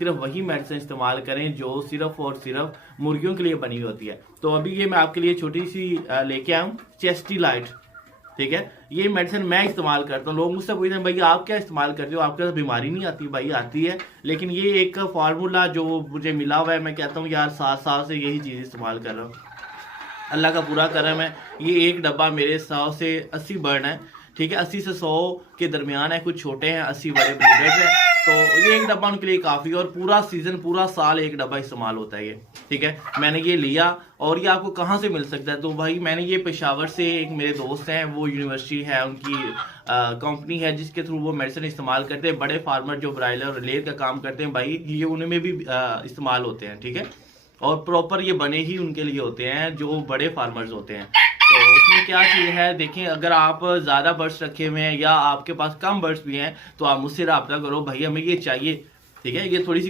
सिर्फ वही मेडिसिन इस्तेमाल करें जो सिर्फ और सिर्फ मुर्गियों के लिए बनी होती है। तो अभी ये मैं आपके लिए छोटी सी लेके आया हूँ चेस्टी लाइट, ठीक है। ये मेडिसिन मैं इस्तेमाल करता हूँ। लोग मुझसे पूछते हैं भैया आप क्या इस्तेमाल करते हो, आपके साथ बीमारी नहीं आती? भाई आती है, लेकिन ये एक फार्मूला जो मुझे मिला हुआ है, मैं कहता हूँ यार 7 साल से यही चीज़ इस्तेमाल कर रहा हूँ। अल्लाह का पूरा करम है। ये एक डब्बा मेरे 100 से 80 बर्ड है, ठीक है, 80 से 100 के दरमियान है, कुछ छोटे हैं, 80 बड़े ब्रीडर्स हैं। तो ये एक डब्बा उनके लिए काफ़ी है और पूरा सीजन पूरा साल एक डब्बा इस्तेमाल होता है ये, ठीक है। मैंने ये लिया और ये आपको कहाँ से मिल सकता है? तो भाई मैंने ये पेशावर से, एक मेरे दोस्त हैं, वो यूनिवर्सिटी है उनकी कंपनी है जिसके थ्रू वो मेडिसिन इस्तेमाल करते हैं। बड़े फार्मर जो ब्रायलर और लेयर का काम करते हैं भाई, ये उनमें भी इस्तेमाल होते हैं, ठीक है। और प्रॉपर ये बने ही उनके लिए होते हैं जो बड़े फार्मर्स होते हैं। तो उसमें क्या चीज़ है, देखें, अगर आप ज़्यादा बर्ड्स रखे हुए हैं या आपके पास कम बर्ड्स भी हैं तो आप मुझसे रब्ता करो, भाई हमें ये चाहिए, ठीक है। ये थोड़ी सी